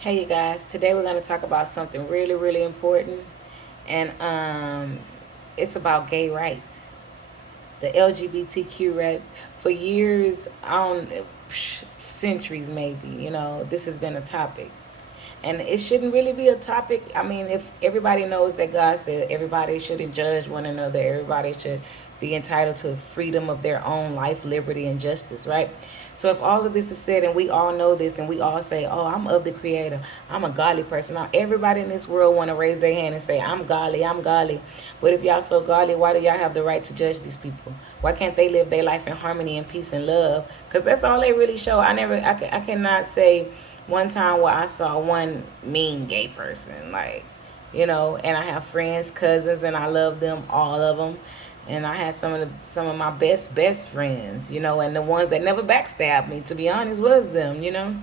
Hey you guys, today we're going to talk about something really, really important, and it's about gay rights, the LGBTQ right. For years, I don't, centuries maybe, this has been a topic, and it shouldn't really be a topic. I mean, if everybody knows that God said everybody shouldn't judge one another, everybody should be entitled to freedom of their own life, liberty, and justice, right? So if all of this is said and we all know this and we all say, oh, I'm of the creator, I'm a godly person. Now, everybody in this world want to raise their hand and say, I'm godly, I'm godly. But if y'all so godly, why do y'all have the right to judge these people? Why can't they live their life in harmony and peace and love? Because that's all they really show. I cannot say one time where I saw one mean gay person, like, and I have friends, cousins, and I love them, all of them. And I had some of my best friends, and the ones that never backstabbed me, to be honest, was them. And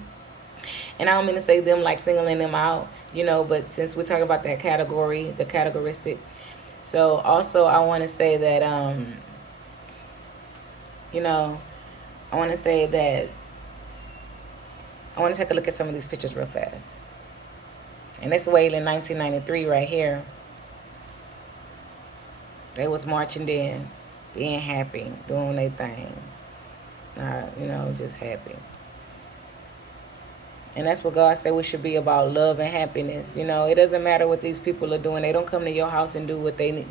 I don't mean to say them like singling them out, but since we're talking about that category, the categoristic. So also I want to say that you know, I want to say that I want to take a look at some of these pictures real fast. And this Whale in 1993 right here. They was marching in, being happy, doing their thing. Just happy. And that's what God said we should be about, love and happiness. It doesn't matter what these people are doing. They don't come to your house and do what they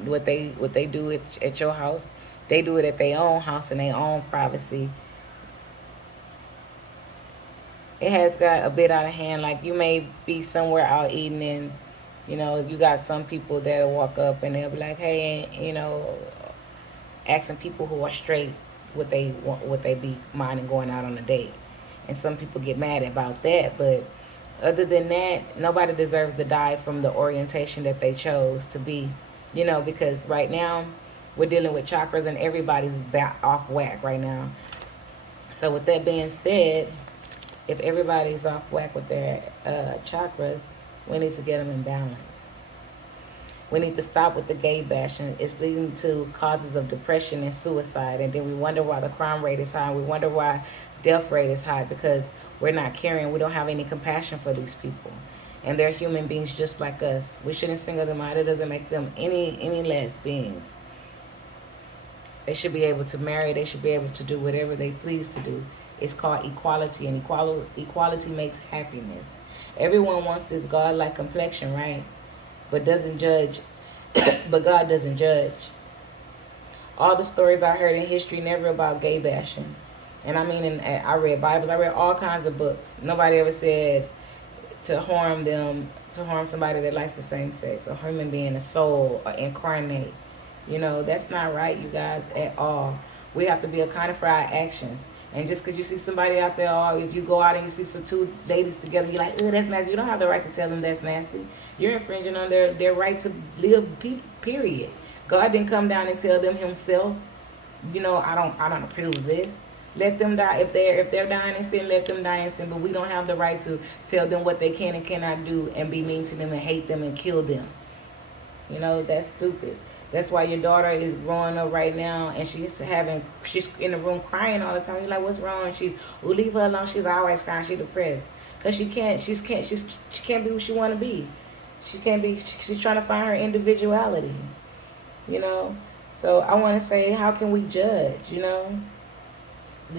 do at your house. They do it at their own house in their own privacy. It has got a bit out of hand. Like, you may be somewhere out eating, and you got some people that'll walk up and they'll be like, hey, asking people who are straight what they be minding going out on a date. And some people get mad about that, but other than that, nobody deserves to die from the orientation that they chose to be. Because right now we're dealing with chakras and everybody's off whack right now. So with that being said, if everybody's off whack with their chakras, we need to get them in balance. We need to stop with the gay bashing. It's leading to causes of depression and suicide. And then we wonder why the crime rate is high. We wonder why death rate is high, because we're not caring. We don't have any compassion for these people. And they're human beings just like us. We shouldn't single them out. It doesn't make them any less beings. They should be able to marry. They should be able to do whatever they please to do. It's called equality, and equality makes happiness. Everyone wants this God-like complexion, right? But doesn't judge. But God doesn't judge. All the stories I heard in history never about gay bashing. And I mean, I read Bibles. I read all kinds of books. Nobody ever said to harm somebody that likes the same sex, a human being, a soul, or incarnate. That's not right, you guys, at all. We have to be accounted for our actions. And just because you see somebody out there, or if you go out and you see some two ladies together, you're like, oh, that's nasty. You don't have the right to tell them that's nasty. You're infringing on their right to live, period. God didn't come down and tell them himself, I don't approve of this. Let them die. If they're dying in sin, let them die in sin. But we don't have the right to tell them what they can and cannot do and be mean to them and hate them and kill them. That's stupid. That's why your daughter is growing up right now, and she's in the room crying all the time. You're like, what's wrong? And leave her alone. She's always crying. She's depressed because she can't be who she want to be. She can't be. She's trying to find her individuality. So I want to say, how can we judge? The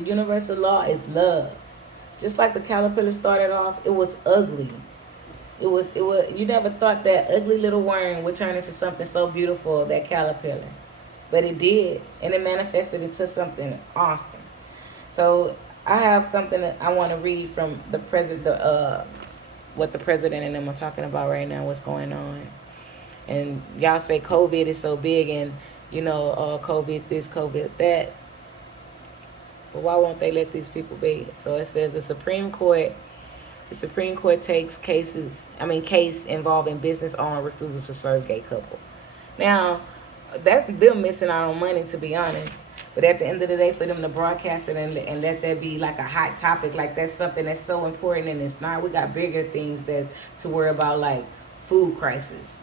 universal law is love. Just like the caterpillar started off, it was ugly. It was you never thought that ugly little worm would turn into something so beautiful, that caterpillar. But it did, and it manifested into something awesome. So I have something that I want to read from the president, what the president and them are talking about right now, what's going on. And y'all say COVID is so big, and COVID this, COVID that. But why won't they let these people be? So it says the Supreme Court takes case involving business owner refusal to serve gay couple. Now, that's them missing out on money, to be honest. But at the end of the day, for them to broadcast it and let that be like a hot topic, like that's something that's so important, and it's not. We got bigger things that's to worry about, like food crisis,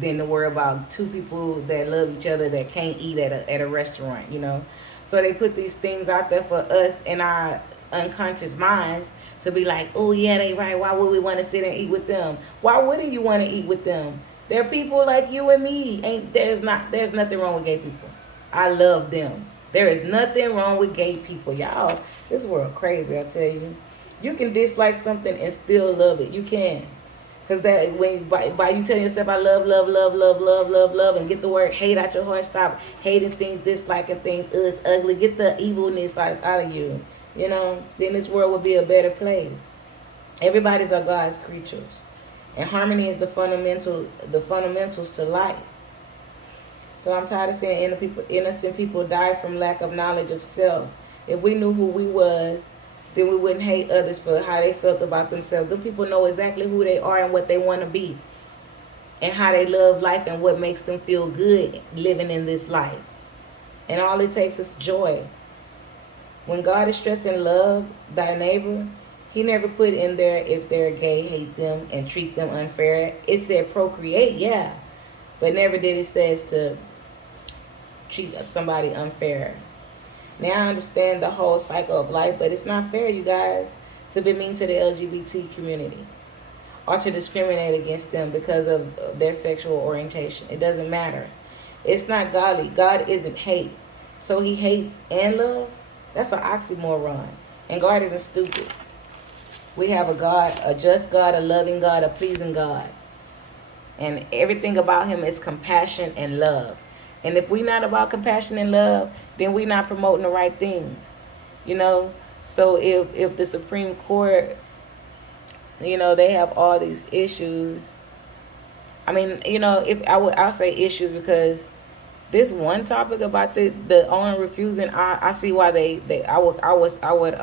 than to worry about two people that love each other that can't eat at a restaurant. So they put these things out there for us in our unconscious minds to be like, oh yeah, they right. Why would we want to sit and eat with them? Why wouldn't you want to eat with them? They're people like you and me. There's nothing wrong with gay people. I love them. There is nothing wrong with gay people, y'all. This world crazy, I tell you. You can dislike something and still love it. You can. Because that when by you telling yourself I love, love, love, love, love, love, love, and get the word hate out your heart, stop hating things, disliking things, it's ugly, get the evilness out of you, then this world would be a better place. Everybody's are God's creatures. And harmony is the fundamentals to life. So I'm tired of seeing innocent people die from lack of knowledge of self. If we knew who we was, then we wouldn't hate others for how they felt about themselves. The people know exactly who they are and what they want to be, and how they love life and what makes them feel good living in this life. And all it takes is joy. When God is stressing love thy neighbor, he never put in there if they're gay, hate them and treat them unfair. It said procreate, yeah. But never did it says to treat somebody unfair. Now I understand the whole cycle of life, but it's not fair, you guys, to be mean to the LGBT community or to discriminate against them because of their sexual orientation. It doesn't matter. It's not godly. God isn't hate. So he hates and loves? That's an oxymoron. And God isn't stupid. We have a God, a just God, a loving God, a pleasing God. And everything about him is compassion and love. And if we're not about compassion and love, then we're not promoting the right things. So if the Supreme Court, they have all these issues. I mean, I'll say issues because this one topic about the owner refusing, I see why I would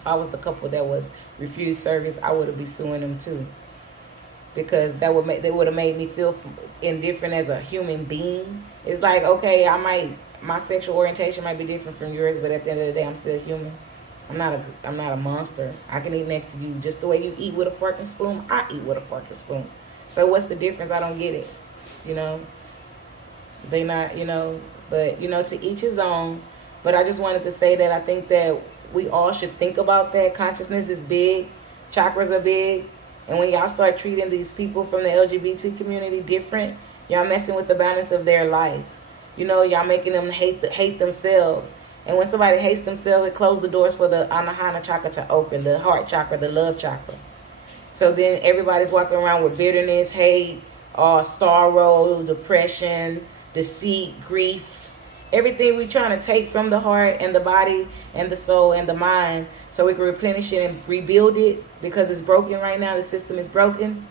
if I was the couple that was refused service, I would be suing them too. Because they would have made me feel indifferent as a human being. It's like, okay, my sexual orientation might be different from yours, but at the end of the day, I'm still human. I'm not a monster. I can eat next to you just the way you eat with a fork and spoon. I eat with a fork and spoon. So what's the difference? I don't get it. They not, but to each his own. But I just wanted to say that I think that we all should think about that. Consciousness is big. Chakras are big. And when y'all start treating these people from the LGBT community different, y'all messing with the balance of their life. Y'all making them hate themselves. And when somebody hates themselves, it closes the doors for the Anahana chakra to open, the heart chakra, the love chakra. So then everybody's walking around with bitterness, hate, sorrow, depression, deceit, grief. Everything we trying to take from the heart and the body and the soul and the mind so we can replenish it and rebuild it because it's broken right now. The system is broken.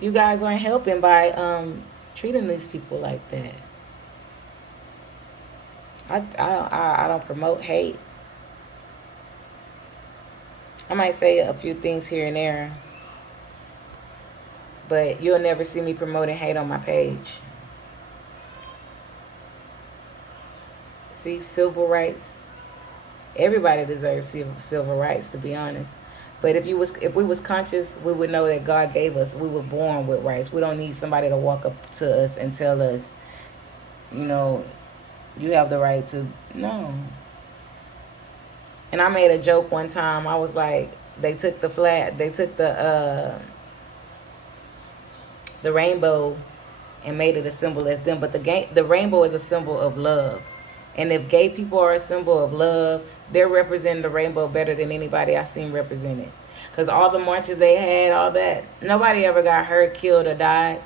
You guys aren't helping by treating these people like that. I don't promote hate. I might say a few things here and there, but you'll never see me promoting hate on my page. See, civil rights. Everybody deserves civil rights, to be honest. But if we was conscious, we would know that God gave us. We were born with rights. We don't need somebody to walk up to us and tell us, you have the right to. No. And I made a joke one time. I was like, they took the rainbow and made it a symbol as them. But the rainbow is a symbol of love. And if gay people are a symbol of love, they're representing the rainbow better than anybody I've seen represented. Because all the marches they had, all that, nobody ever got hurt, killed, or died.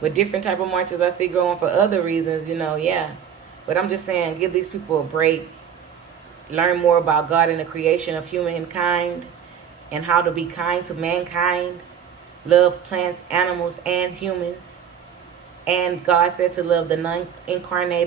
But different type of marches I see going for other reasons, yeah. But I'm just saying, give these people a break. Learn more about God and the creation of humankind and how to be kind to mankind. Love plants, animals, and humans. And God said to love the non-incarnated